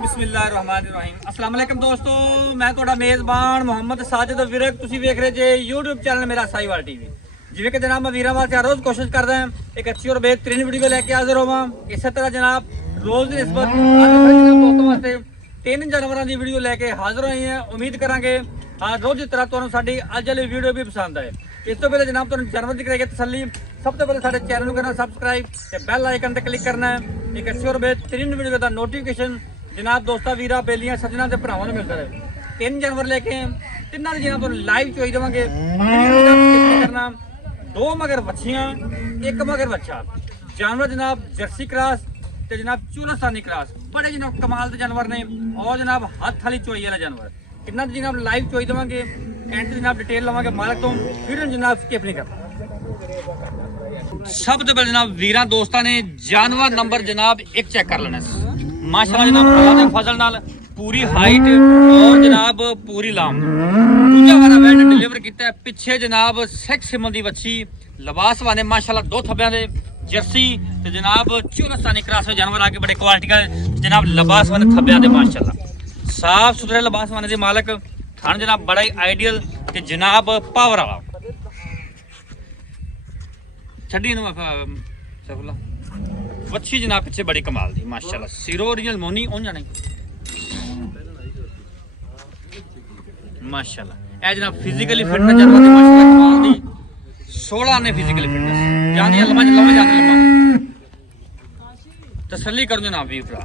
बिस्मिल्लाहिर्रहमानिर्रहीम अस्सलाम वालेकुम दोस्तों, मैं ਤੁਹਾਡਾ ਮੇਜ਼ਬਾਨ ਮੁਹੰਮਦ ਸਾਜਿਦ ਵਿਰਕ। ਤੁਸੀਂ ਵੇਖ ਰਹੇ ਜੇ YouTube ਚੈਨਲ ਮੇਰਾ ਸਾਈਵਾਲ ਟੀਵੀ। ਜਿਵੇਂ ਕਿ ਜਨਾਬ ਮੈਂ ਵੀਰਾਂ ਵਾਸਤੇ ਹਰ ਰੋਜ਼ ਕੋਸ਼ਿਸ਼ ਕਰਦਾ ਹਾਂ ਇੱਕ ਅੱਛੀ ਔਰ ਬਿਹਤਰੀਨ ਵੀਡੀਓ ਲੈ ਕੇ ਹਾਜ਼ਰ ਹੋਵਾਂ। ਇਸੇ ਤਰ੍ਹਾਂ ਜਨਾਬ ਰੋਜ਼ ਦੀ ਨਿਸਬਤ ਅੱਜ ਫਿਰ ਜਨਾਬ ਦੋਸਤਾਂ ਵਾਸਤੇ 3 ਜਾਨਵਰਾਂ ਦੀ ਵੀਡੀਓ ਲੈ ਕੇ ਹਾਜ਼ਰ ਹੋਏ ਹਾਂ। ਉਮੀਦ ਕਰਾਂਗੇ ਹਰ ਰੋਜ਼ ਦੀ ਤਰ੍ਹਾਂ ਤੁਹਾਨੂੰ ਸਾਡੀ ਅੱਜ ਵਾਲੀ ਵੀਡੀਓ ਵੀ ਪਸੰਦ ਆਏ। ਇਸ ਤੋਂ ਪਹਿਲੇ ਜਨਾਬ ਤੁਹਾਨੂੰ ਜਾਨਵਰ ਦੀ ਕਰਾਂਗੇ ਤਸੱਲੀ। ਸਭ ਤੋਂ ਪਹਿਲੇ ਸਾਡੇ ਚੈਨਲ ਨੂੰ ਕਰਨਾ ਸਬਸਕ੍ਰਾਈਬ ਤੇ ਬੈਲ ਆਈਕਨ ਤੇ ਕਲਿੱਕ ਕਰਨਾ ਹੈ। ਇੱਕ ਅੱਛੀ ਔਰ ਬਿਹਤਰੀਨ ਵੀਡੀਓ ਦਾ ਨੋਟੀਫਿਕੇਸ਼ਨ जनाब दोस्तों वीरा बेलियां सजना के भरावां नूं मिलता रहे। 3 जानवर लेके तिन्हां दी जनाब तुहानूं लाइव चोई देवांगे। करना 2 मगर बच्चियां 1 मगर बच्चा जानवर जनाब जर्सी क्रॉस ते जनाब चूलास्तानी क्रॉस बड़े जनाब कमाल के जानवर ने और जनाब हाथ वाली चोई वाला जानवर इन्हां दी जनाब लाइव चोई देवांगे। एंड जनाब डिटेल लवांगे मालक तो फिर जनाब स्किप नहीं करना। सब तो पहले जनाब वीरां दोस्तां ने जानवर नंबर जनाब 1 चेक कर लेना। माशाल्लाह जनाब अल्लाह दे फजल नाल पूरी हाइट और जनाब पूरी लाम दूजा वाला वैन डिलीवर किया। पिछे जनाब सिख सिमन दी बच्ची लिबास वाले माशाल्लाह 2 थब्बियां दे जर्सी ते जनाब चूलास्तानी क्रॉस जानवर आके बड़े क्वालिटी का जनाब लिबास वाले थब्बियां दे माशाल्लाह साफ सुथरे लिबास वाले दे मालक थान जनाब बड़ा ही आइडियल ते जनाब पावर वाला छड्डी नु सफला वच्छी जनाब पिछे बड़ी कमाल दी माशाल्लाह सिरो ओरिजिनल मोनी ओंजा नहीं माशाल्लाह ए जनाब फिजिकली फिटनेस जानवर दी माशाल्लाह कमाल दी 16 ने फिजिकली फिटनेस जानी लम्मा जाने लम्मा तसल्ली कर जनाब वी भरा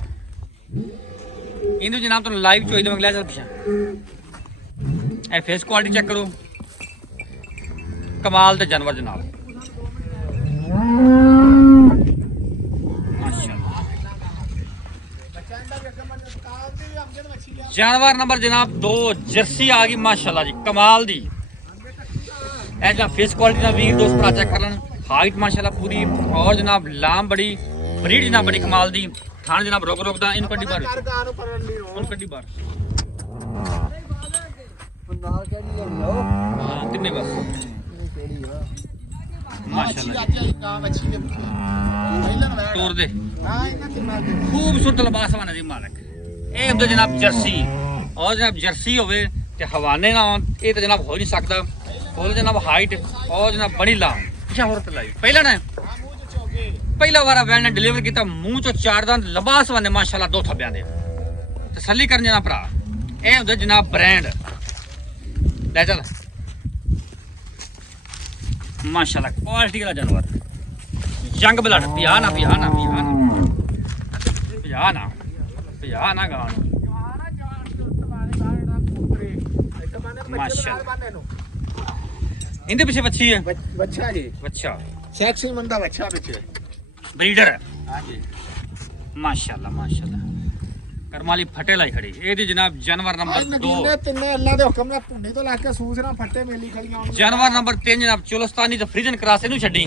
इंदु जनाब तो लाइव चोई देवांगे। ले चल पिछा ए फेस क्वालिटी चेक करो कमाल दे जानवर जनाब जानवर नंबर जनाब 2 जर्सी आ गई माशाल्लाह जी कमाल दी। ऐसा फेस क्वालिटी ना वीर दोस्त भरा चेक कर लें। हाइट माशाल्लाह पूरी और जनाब लाम बड़ी ब्रीड जनाब बड़ी कमाल दी। थान जनाब रोक दा इन कड्डी बार उन कड्डी बार हां तिन्ने बस माशाल्लाह तोड़ दे खूबसूरत लिबास वाला दी मालक ਇਹ ਹੁੰਦਾ ਜਨਾਬ ਜਰਸੀ और जनाब जर्सी होवे ते हवाने ना ये तो जनाब हो नहीं सकता। फुल जनाब हाइट और जनाब बड़ी लाम पिछा होर लाई पहला वारा वैन ने डिलीवर किया। मुंह चो 4 दंद लिबास वाले माशाल्लाह 2 थब्बियां दे तसल्ली कर जनाब भरा ए हुंदा जनाब ब्रांड ले चल माशाल्लाह क्वालिटी वाला जानवर जंग ब्लड पिया ना गान माशाल्लाह इनके पीछे बच्ची है बच्चा जी बच्चा सेक्सी बंदा बच्चा पीछे ब्रीडर है हां जी माशाल्लाह माशाल्लाह करमाली फटे लाई खड़ी ए दी जनाब जानवर नंबर 2 तिन्ने अल्लाह दे हुक्म नाल पुंडी तो लाके सूसना फटे मेली खड़ियां जानवर नंबर 3 जनाब चूलास्तानी ते फ्रीजन क्रॉस इनु छड्डी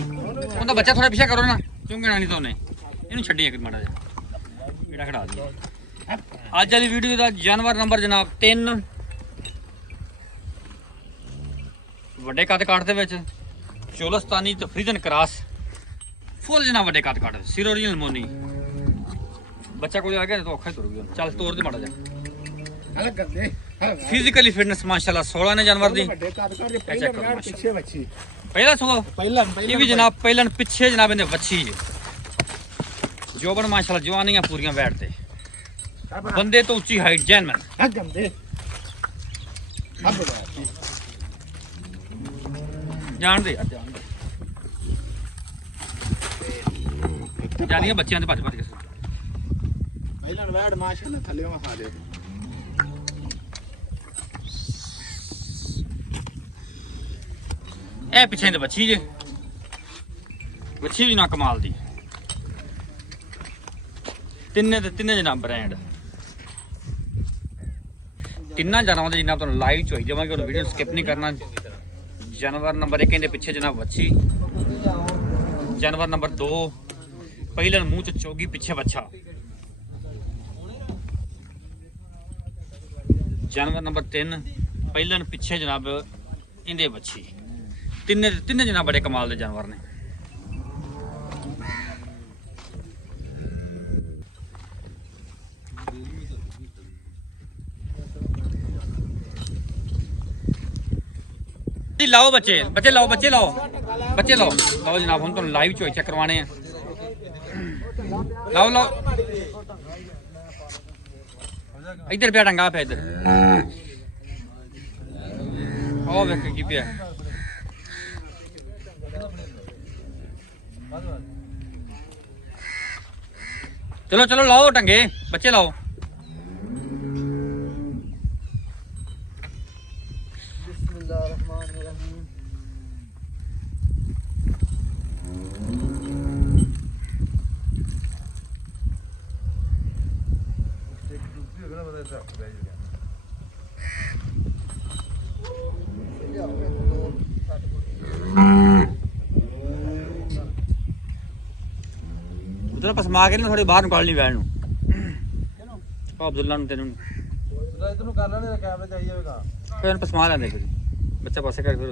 ओंदा बच्चा थोड़ा पीछे करो ना चुंगना नहीं तो ने इनु छड्डी एक माड़ा जा बेड़ा खड़ा दी। आज वाली वीडियो का जानवर नंबर जनाब 3 ਵੱਡੇ ਕੱਦ ਕਾਟ ਦੇ ਵਿੱਚ ਚੋਲਸਤਾਨੀ ਤੇ ਫਰੀਜ਼ਨ ਕ੍ਰਾਸ ਫੁੱਲ ਜਨਾ ਵੱਡੇ ਕੱਦ ਕਾਟ ਸਿਰ ਓਰੀਜਨਲ ਮੋਨੀ ਬੱਚਾ ਕੋਲ ਆ ਗਿਆ ਤਾਂ ਔਖਾ ਹੀ ਤੁਰ ਗਿਆ। ਚੱਲ ਤੋੜ ਦੇ ਮਾੜਾ ਜਾ ਹਲ ਕਰਦੇ ਫਿਜ਼ੀਕਲੀ ਫਿਟਨੈਸ ਮਾਸ਼ਾਅੱਲਾ 16 ਨੇ ਜਾਨਵਰ ਦੀ ਵੱਡੇ ਕੱਦ ਕਾਟ ਪਹਿਲਾਂ ਪਿੱਛੇ ਬੱਚੀ ਪਹਿਲਾ ਸੋ ਪਹਿਲਾਂ ਇਹ ਵੀ ਜਨਾਬ ਪਹਿਲਾਂ ਪਿੱਛੇ ਜਨਾਬ ਇਹਦੇ ਵੱਛੀ ਜੋਬਨ ਮਾਸ਼ਾਅੱਲਾ ਜਵਾਨੀਆਂ ਪੂਰੀਆਂ ਬੈਠ ਤੇ ਬੰਦੇ ਤੋਂ ਉੱਚੀ ਹਾਈਟ ਜੈਨਮਨ ਆ ਗੰਦੇ ਜਾਣ ਦੇ ਜਾਨੀਆਂ ਬੱਚਿਆਂ ਦੇ ਭੱਜ ਕੇ ਪਹਿਲਾਂ ਵੈੜ ਮਾਸ਼ਾਅੱਲਾ ਥੱਲੇ ਖਾ ਦੇ ਇਹ ਪਿੱਛੇ ਦੇ ਬੱਚੀ ਜੇ ਬੱਚੀ ਵੀ ਨਾ ਕਮਾਲ ਦੀ ਤਿੰਨੇ ਜਨਾਬ ਬ੍ਰਾਂਡ ਤਿੰਨਾਂ ਜਾਨਵਰਾਂ ਦੇ ਜਨਾਬ ਤੁਹਾਨੂੰ ਲਾਈਵ ਚੋਈ ਜਾਵਾਂਗੇ ਉਹ ਵੀਡੀਓ ਸਕਿਪ ਨਹੀਂ ਕਰਨਾ। जानवर नंबर 1 के पिछे जनाब बच्ची जानवर नंबर 2 पहले मुंह च चोगी पिछे बच्चा जानवर नंबर 3 पहले पिछे जनाब इंदे बच्ची तिन्ने जनाब बड़े कमाल के जानवर ने। ਲਾਓ ਬੱਚੇ ਬੱਚੇ ਲਾਓ ਬੱਚੇ ਲਾਓ ਬੱਚੇ ਲਾਓ ਲਓ ਜਨਾਬ ਹੁਣ ਤੁਹਾਨੂੰ ਲਾਈਵ ਚੋਈ ਚੈੱਕ ਕਰਵਾਣੇ ਆ ਲਾਓ ਲਾਓ ਇੱਧਰ ਪਿਆ ਡੰਗਾ ਪਿਆ ਇੱਧਰ ਉਹ ਵੇਖ ਕੀ ਪਿਆ चलो चलो लाओ टंगे बच्चे लाओ उधर पसमा के ना थोड़ी बाहर निकालनी वैन अब्दुल्ला तेन फिर पसमा लेंगे फिर बच्चा पासे कर फिर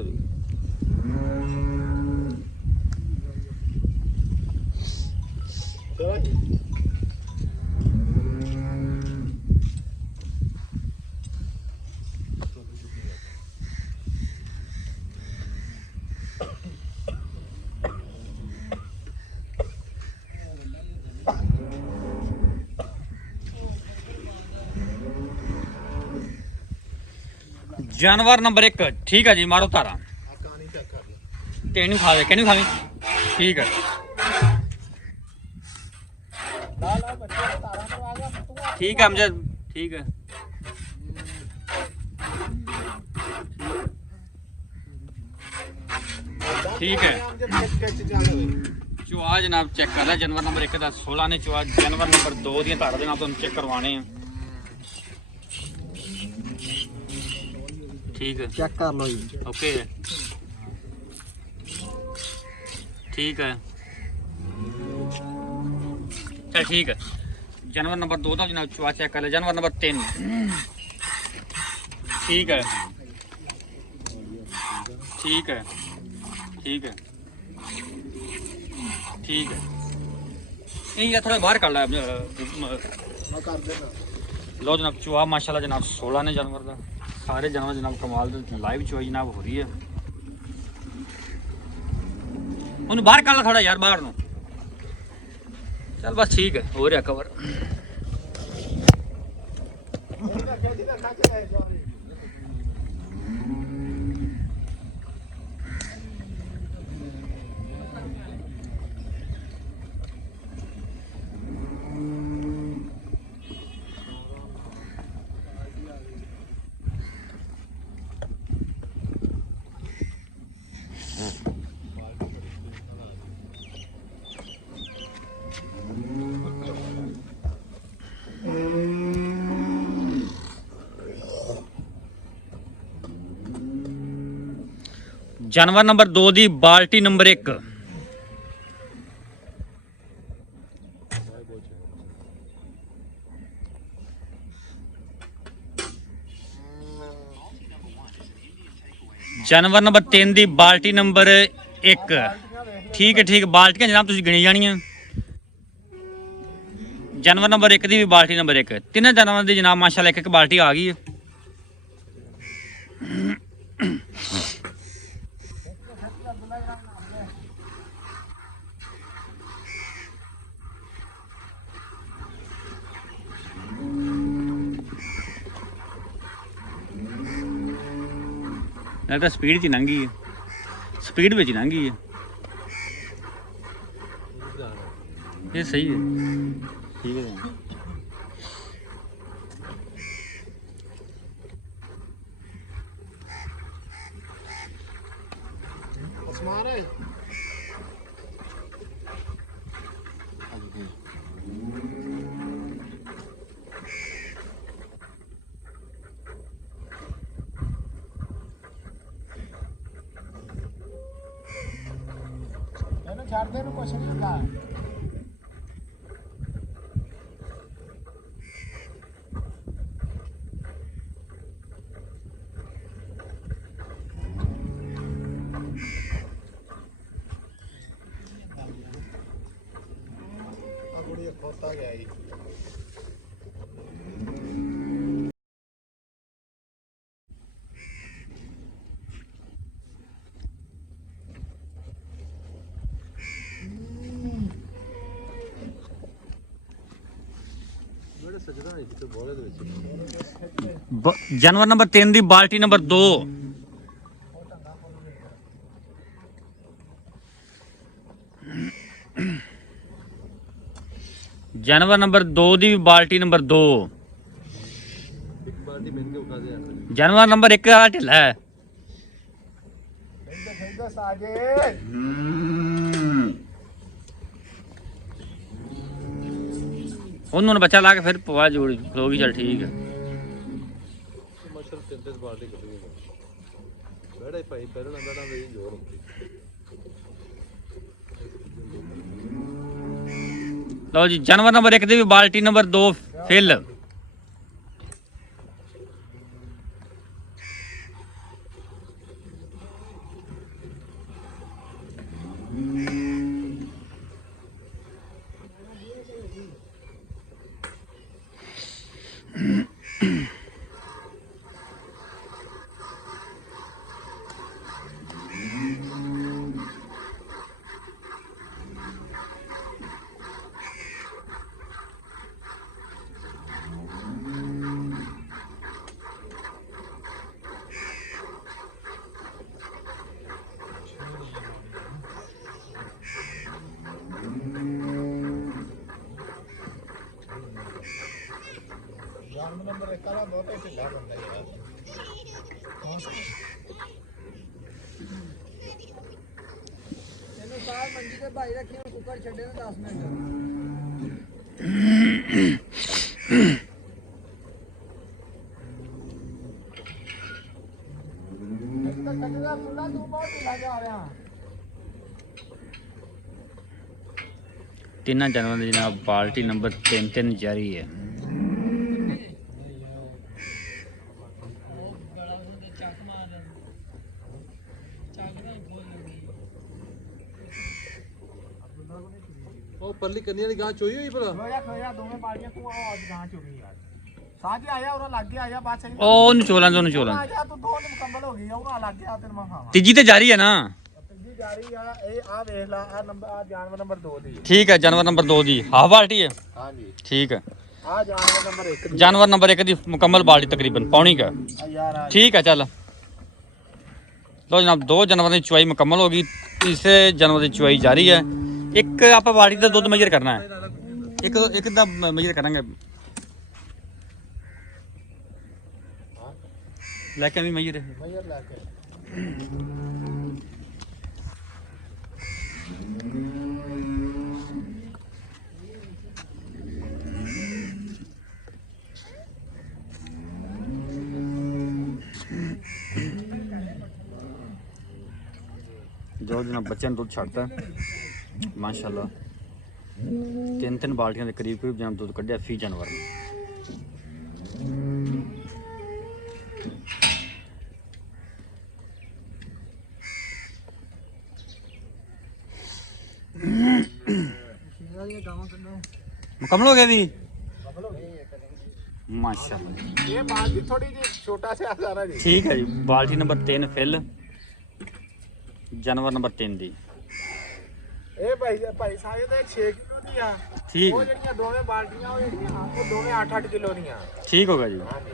जानवर नंबर 1 ठीक है जी मारो तारा कहनी खा दे कहनी खावी ठीक है ठीक है अमजद ठीक है ठीक है चुआ जनाब चेक कर लिया जानवर नंबर 1 का 16 ने चुआ जानवर नंबर 2 दी तारा जनाब तुम चेक करवाने हैं ठीक है चेक कर लो जी ओके ठीक है चल ठीक है जानवर नंबर 2 का जनाब चुआ चेक कर ले जानवर नंबर 3 ठीक है ठीक है ठीक है ठीक है ये थोड़ा बाहर कर ला लो जनाब चुआ माशाल्लाह जनाब 16 ने जानवर का सारे जानवर जनाब कमाल लाइव चोई जनाब हो रही है उन्हें बाहर कर ला थोड़ा यार बाहर नो चल बस ठीक है हो रहा कवर जानवर नंबर 2 दी बाल्टी नंबर 1 जानवर नंबर 3 दी बाल्टी नंबर 1 ठीक है बाल्टियां जनाब तुसी गिनी जानियां जानवर नंबर 1 दी भी बाल्टी नंबर 1 तीनों जानवर दी जनाब माशाल्लाह एक बाल्टी आ गई है लगता स्पीड च लंघी है स्पीड में लंघी है ये सही है ठीक है ਛੱਡ ਦੇ ਨੂੰ ਕੁਛ ਨਹੀਂ ਹੁੰਦਾ ਆ ਕੁੜੀ ਖੋਤਾ ਗਿਆ ਜੀ जानवर नंबर 3 दी बाल्टी नंबर 2। जानवर नंबर 2 दी बाल्टी नंबर 2। जानवर नंबर 1 वाला ढिला है। उन्होंने बच्चा ला के फिर पवा जोड़ी होगी। चल ठीक है। लो जी जानवर नंबर 1 दी भी बाल्टी नंबर 2 फिल। नंबर 1 वाला बहुत ही ढिला बंदा यार। चलो साहब मंजी ते भाई रखी कुकर छड़े ना 10 मिनट। कटदा मुंडा तू बहुत ढिला जा रहा। तीन जानवर दी जनाब बाल्टी नंबर 3 जारी है। परली कन्नी वाली गां चोई हुई भला खोया दोवें पार्टियां तू आज गां चुगी यार। साथ ही आया और लग गया आया बात सही। ओ नु चोला दोनों चोला आजा तू दो ने मुकम्मल हो गई और लग गया तेरे मैं खावा। तीजी ते जारी है ना। तीजी जारी आ ए आ देख ला आ नंबर आ जानवर नंबर 2 दी। ठीक है जानवर नंबर 2 दी हाफ बाल्टी है। हां जी ठीक है। आ जानवर नंबर 1 दी। जानवर नंबर 1 दी मुकम्मल बाल्टी तकरीबन पौनी का। यार ठीक है चल। लो जनाब 2 जानवर की चुवाई मुकम्मल होगी। तीसरे जानवर की चुवाई जारी है। एक आप बाल्टी का दूध मेजर करना है। एक दा मेजर करेंगे लेके अभी मेजर मयर लाके जो जना बच्चे ने दूध छाड़ता है माशाल्लाह 3 बाल्टियां के करीब करीब जना दूध कढ़िया फी जानवर ने। मुकम्मल हो गया भी माशाल्लाह। ये बाल्टी थोड़ी जी छोटा से आसारा जी। ठीक है जी बाल्टी नंबर 3 फिल जानवर नंबर 3 दी। ए भाई सारे ते 6 किलो दी आ। ठीक ਉਹ ਜਿਹੜੀਆਂ ਦੋਵੇਂ ਬਾਲਟੀਆਂ ਉਹ ਜਿਹੜੀਆਂ ਉਹ ਦੋਵੇਂ 8-8 ਕਿਲੋ ਦੀਆਂ। ठीक होगा जी। ਹਾਂਜੀ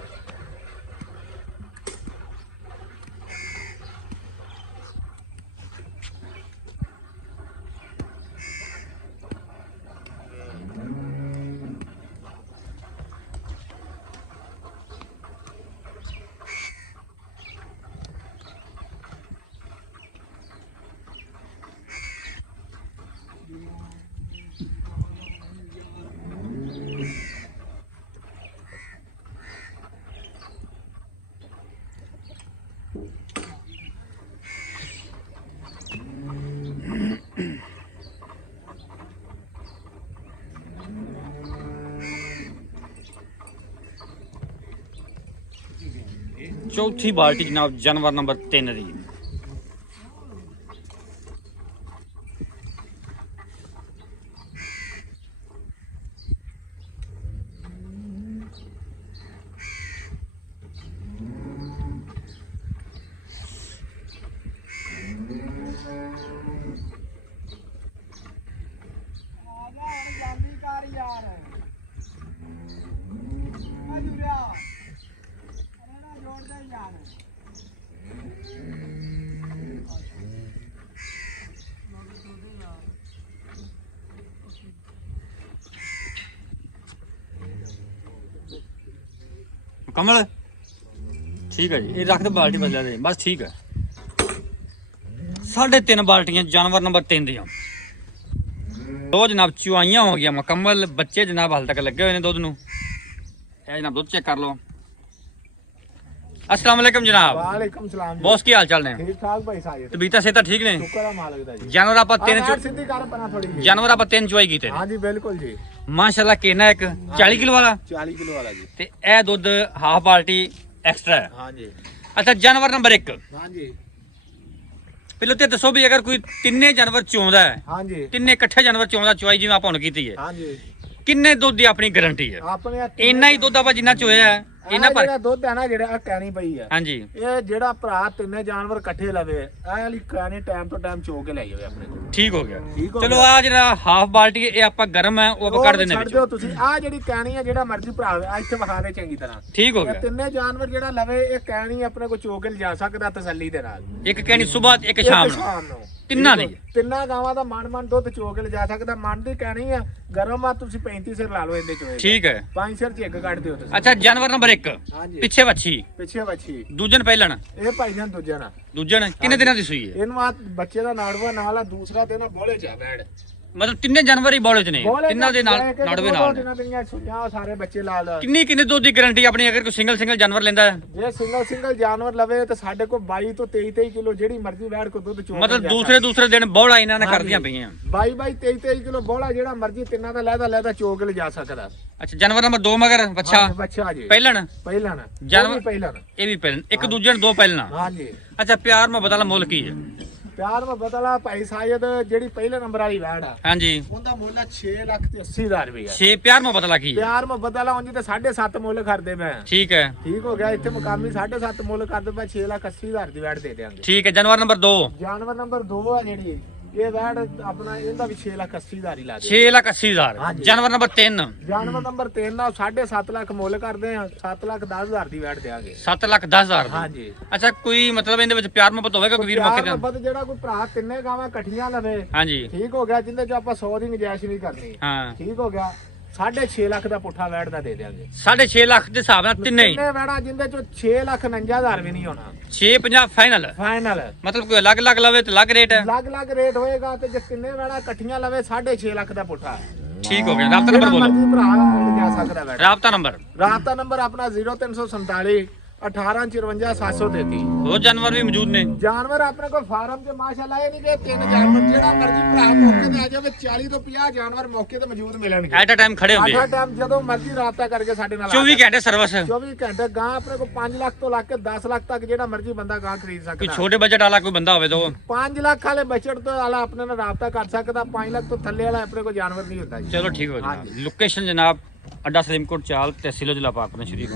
चौथी बाल्टी जनाब जानवर नंबर 3 दी। ਕਮਲ ਠੀਕ ਹੈ ਜੀ, ਇਹ ਰੱਖ ਦੇ ਬਾਲਟੀ ਬਦਲਿਆ ਦੇ ਬਸ, ਠੀਕ ਹੈ। 3.5 ਬਾਲਟੀਆਂ ਜਾਨਵਰ ਨੰਬਰ 3 ਦੀਆਂ। ਦੋ ਜਨਾਬ ਚੁਆਈਆਂ ਹੋ ਗਈਆਂ ਮੁਕੰਮਲ, ਬੱਚੇ ਜਨਾਬ ਹਾਲ ਤੱਕ ਲੱਗੇ ਹੋਏ ਨੇ ਦੁੱਧ ਨੂੰ। ਇਹ ਜਨਾਬ ਦੁੱਧ ਚੈੱਕ ਕਰ ਲਓ। अस्सलाम वालेकुम जनाब। वालेकुम सलाम जी। बॉस की हाल चाल ने? ठीक ठाक भाई साहिब। तबीयत सेहत ठीक ने? शुक्र है मालिक दा जी। जानवर आप तीन सिद्धि कर बना थोड़ी जी। जानवर आप तीन चुआई कीते? हां जी बिल्कुल जी। माशाल्लाह केना एक 40 किलो वाला? 40 किलो वाला जी। ते ए दुध हाफ बाल्टी एक्स्ट्रा है। हां जी। अच्छा जानवर नंबर 1। हां जी। पहले ते दसो भी अगर कोई तिन्ने जानवर चोंदा है, हां जी, तिन्ने इकट्ठे जानवर चोंदा चुआई जिवें आप हुण कीती है, हां जी, किन्ने दुध दी अपनी गारंटी है? अपने इन्ना ही दुध आप जिन्ना चोया है इन्ना पर। ਜਿਹੜਾ ਦੁੱਧ ਹੈ ਨਾ ਜਿਹੜਾ ਕਹਿਣੀ ਪਈ ਹੈ, हां जी ਇਹ ਜਿਹੜਾ ਭਰਾ ਤਿੰਨੇ ਜਾਨਵਰ ਇਕੱਠੇ ਲਵੇ ਇਹ ਵਾਲੀ ਕਹਿਣੀ ਟਾਈਮ ਤੋਂ ਟਾਈਮ ਚੋ ਕੇ ਲਈ ਹੋਵੇ ਆਪਣੇ ਕੋਲ। ठीक हो गया। ਠੀਕ ਹੋ चलो ਗਿਆ। आ जरा हाफ बाल्टी ये आप गर्म है वो आप ਉਹ कर देने ਛੱਡ ਦਿਓ ਤੁਸੀਂ। ਆ ਜਿਹੜੀ ਕਹਿਣੀ ਹੈ ਜਿਹੜਾ ਮਰਜ਼ੀ ਭਰਾ ਆ ਇੱਥੇ ਵਿਖਾ ਦੇ ਚੰਗੀ ਤਰ੍ਹਾਂ। ठीक हो ਇਹ गया। ਤਿੰਨੇ ਜਾਨਵਰ ਜਿਹੜਾ ਲਵੇ ਇਹ ਕਹਿਣੀ ਆਪਣੇ ਕੋਲ ਚੋ ਕੇ ਲਿਜਾ ਸਕਦਾ ਤਸੱਲੀ ਦੇ ਨਾਲ। एक कहनी सुबह एक शाम ਨੂੰ ਤਿੰਨਾਂ ਦੀ। ਤਿੰਨਾਂ ਗਾਵਾਂ ਦਾ ਮਨ ਦੁੱਧ ਚੋ ਕੇ ਲਿਜਾ ਸਕਦਾ। ਮਨ ਦੀ ਕਹਿਣੀ ਆ ਗਰਮ ਆ, ਤੁਸੀਂ 35 ਸਿਰ ਲਾ ਲਓ ਇਹਦੇ ਚੋਂ। ठीक है। 5 ਸਿਰ ਚ ਇੱਕ ਕੱਢ ਦਿਓ ਤੁਸੀਂ। अच्छा जानवर नंबर 1 ਹਾਂਜੀ ਪਿੱਛੇ ਵੱਛੀ, ਪਿੱਛੇ ਵੱਛੀ। ਦੂਜਨ ਪਹਿਲਣ, ਇਹ ਭਾਈਜਾਨ ਦੂਜਾ ਨਾ ਦੂਜਣ ਕਿੰਨੇ ਦਿਨਾਂ ਦੀ ਸੂਈ ਹੈ? ਇਹਨੂੰ ਆ ਬੱਚੇ ਦਾ ਨਾੜਵਾ ਨਾਲ ਆ, ਦੂਸਰਾ ਤੇ ਨਾ ਬੋਲੇ ਜਾ ਬੈੜ ਮਤਲਬ ਤਿੰਨੇ ਜਾਨਵਰ ਹੀ ਬੋਲੇ ਚ ਨੇ, ਤਿੰਨਾਂ ਦੇ ਨਾਲ ਨੜਵੇ ਨਾਲ ਨੇ। ਇਹਨਾਂ ਦੀਆਂ ਸੁਈਆਂ ਸਾਰੇ ਬੱਚੇ ਲਾਲ। ਕਿੰਨੀ ਦੁੱਧ ਦੀ ਗਾਰੰਟੀ ਆਪਣੀ ਅਗਰ ਕੋਈ ਸਿੰਗਲ ਜਾਨਵਰ ਲੈਂਦਾ ਹੈ? ਜੇ ਸਿੰਗਲ ਜਾਨਵਰ ਲਵੇ ਤਾਂ ਸਾਡੇ ਕੋਲ 22 ਤੋਂ 23 ਕਿਲੋ ਜਿਹੜੀ ਮਰਜ਼ੀ ਬੈੜ ਕੋ ਦੁੱਧ ਚੋ ਮਤਲਬ ਦੂਸਰੇ ਦਿਨ ਬੋਲਾ ਇਹਨਾਂ ਨੇ ਕਰਦੀਆਂ ਪਈਆਂ। 22 23 ਕਿਲੋ ਬੋਲਾ ਜਿਹੜਾ ਮਰਜ਼ੀ ਤਿੰਨਾਂ ਦਾ ਲੈਦਾ ਚੋ ਕੇ ਲਿਜਾ ਸਕਦਾ। ਅੱਛਾ ਜਾਨਵਰ ਨੰਬਰ 2 ਮਗਰ ਬੱਚਾ ਬੱਚਾ ਜੀ ਪਹਿਲਣ ਪਹਿਲਾਂ ਜਾਨਵਰ ਪਹਿਲਾਂ ਇਹ ਵੀ ਪਹਿਲਣ, ਇੱਕ ਦੂਜੇ ਨੂੰ ਦੋ ਪਹਿਲਣਾ। ਹਾਂਜੀ। ਅੱਛਾ ਪਿਆਰ ਮੁਹੱਬਤ ਵਾਲਾ ਮੁੱਲ ਕੀ ਹੈ? ਪਿਆਰ ਮੈਂ ਬਦਲਾ ਭਾਈ ਸਾਇਦ ਜਿਹੜੀ ਪਹਿਲੇ ਨੰਬਰ ਵਾਲੀ ਵੈੜ ਆ ਹਾਂਜੀ ਉਹਦਾ ਮੁੱਲ 6,80,000 ਰੁਪਏ। 6 ਪਿਆਰ ਮੁਹੱਬਤ ਵਾਲਾ ਕੀ ਹੈ? ਪਿਆਰ ਮੈਂ ਬਦਲਾ ਉਂਝ ਤੇ 7.5 ਮੁੱਲ ਕਰਦੇ ਮੈਂ। ਠੀਕ ਹੈ ਠੀਕ ਹੋ ਗਿਆ। ਇੱਥੇ ਮੁਕਾਮੀ 7.5 ਮੁੱਲ ਕਰਦੇ ਮੈਂ 6,80,000 ਦੀ ਵੈੜ ਦੇ ਦਿਆਂਗੇ। ਠੀਕ ਹੈ। ਜਾਨਵਰ ਨੰਬਰ 2 ਜਾਨਵਰ ਨੰਬਰ 2 ਆ ਜਿਹੜੀ ਇਹ ਵੈੜ ਆਪਣਾ ਇਹਦਾ ਵੀ 6,80,000 ਹੀ ਲਾ ਦੇ। 6,80,000। ਹਾਂਜੀ। ਜਾਨਵਰ ਨੰਬਰ 3 ਜਾਨਵਰ ਨੰਬਰ 3 ਨਾਲ 7.5 ਲੱਖ ਮੁੱਲ ਕਰਦੇ ਆ, 7,10,000 ਦੀ ਵੈੜ ਦੇਾਂਗੇ। 7,10,000 ਦੀ। ਹਾਂਜੀ। ਅੱਛਾ ਕੋਈ ਮਤਲਬ ਇਹਦੇ ਵਿੱਚ ਪਿਆਰ ਮੁਹੱਬਤ ਹੋਵੇਗਾ ਕੋਈ ਵੀਰ ਮੌਕੇ ਤੇ? ਪਿਆਰ ਜਿਹੜਾ ਕੋਈ ਭਰਾ ਤਿੰਨੇ ਗਾਵਾਂ ਇਕੱਠੀਆਂ ਲਵੇ। ਹਾਂਜੀ ਠੀਕ ਹੋ ਗਿਆ। ਜਿੰਦੇ ਚ ਆਪਾਂ 100 ਦੀ ਗੁੰਜਾਇਸ਼ ਨਹੀਂ ਕਰਨੀ। ਹਾਂ। ਠੀਕ ਹੋ ਗਿਆ। 6.5 ਲੱਖ ਦਾ ਪੁੱਠਾ ਵੈੜ ਦਾ ਦੇ ਦਿਆਂਗੇ। 6.5 ਲੱਖ ਦੇ ਹਿਸਾਬ ਨਾਲ ਤਿੰਨੇ ਹੀ ਤਿੰਨੇ ਵੈੜਾਂ ਜਿੰਦੇ ਚੋਂ 6,49,000 ਵੀ ਨਹੀਂ ਹੋਣਾ। 650 ਫਾਈਨਲ। ਫਾਈਨਲ ਮਤਲਬ ਕੋਈ ਅਲੱਗ ਲਵੇ ਤੇ ਅਲੱਗ ਰੇਟ ਹੈ? ਅਲੱਗ ਰੇਟ ਹੋਏਗਾ ਤੇ ਜੇ ਤਿੰਨੇ ਵੈੜਾਂ ਇਕੱਠੀਆਂ ਲਵੇ 6.5 ਲੱਖ ਦਾ ਪੁੱਠਾ। ਠੀਕ ਹੋ ਗਿਆ। ਰਾਬਤਾ ਨੰਬਰ ਬੋਲੋ। ਮਰਜ਼ੀ ਭਰਾ ਜਾ ਸਕਦਾ ਵੈੜ। ਰਾਬਤਾ ਨੰਬਰ ਆਪਣਾ 0347 1854 ਹੋਰ ਜਾਨਵਰ ਵੀ ਮੌਜੂਦ ਨੇ? ਜਾਨਵਰ ਆਪਣੇ ਕੋਲ ਫਾਰਮ 'ਚ ਮਾਸ਼ਾਅੱਲਾ ਇਹ ਨਹੀਂ ਕਿ ਤਿੰਨ ਜਾਨਵਰ ਜਿਹੜਾ ਮਰਜ਼ੀ ਭਰਾ ਮੌਕੇ ਤੇ ਆ ਜਾਵੇ 40 ਤੋਂ 50 ਜਾਨਵਰ ਮੌਕੇ ਤੇ ਮੌਜੂਦ ਮਿਲਣਗੇ। ਐਟ ਅ ਟਾਈਮ ਖੜੇ ਹੁੰਦੇ ਆਹ ਟਾਈਮ ਜਦੋਂ ਮਰਜ਼ੀ ਰਾਬਤਾ ਕਰਕੇ ਸਾਡੇ ਨਾਲ 24 ਘੰਟੇ ਸਰਵਿਸ। 24 ਘੰਟੇ ਗਾਂ ਆਪਣੇ ਕੋਲ 5 ਲੱਖ ਤੋਂ ਲੱਗ ਕੇ 10 ਲੱਖ ਤੱਕ ਜਿਹੜਾ ਮਰਜ਼ੀ ਬੰਦਾ ਗਾਂ ਖਰੀਦ ਕੋਈ ਸਕਦਾ। ਛੋਟੇ ਬਜਟ ਵਾਲਾ ਕੋਈ ਬੰਦਾ ਹੋਵੇ ਤਾਂ 5 ਲੱਖ ਵਾਲੇ ਬਜਟ ਤੋਂ ਵਾਲਾ ਆਪਣੇ ਨਾਲ ਰਾਬਤਾ ਕਰ ਸਕਦਾ। 5 ਲੱਖ ਤੋਂ ਥੱਲੇ ਵਾਲਾ ਆਪਣੇ ਕੋਲ ਜਾਨਵਰ ਨਹੀਂ ਹੁੰਦਾ ਜੀ। ਚਲੋ ਠੀਕ ਹੋ ਜਨਾਬ। ਲੋਕੇਸ਼ਨ ਜਨਾਬ ਅੱਡਾ ਸਲੀਮਕੋਟ ਚਾਲ ਤਹਿਸੀਲ ਜ਼ਿਲ੍ਹਾ ਪਾਕਪੁਰ ਸ਼ਰੀਫ।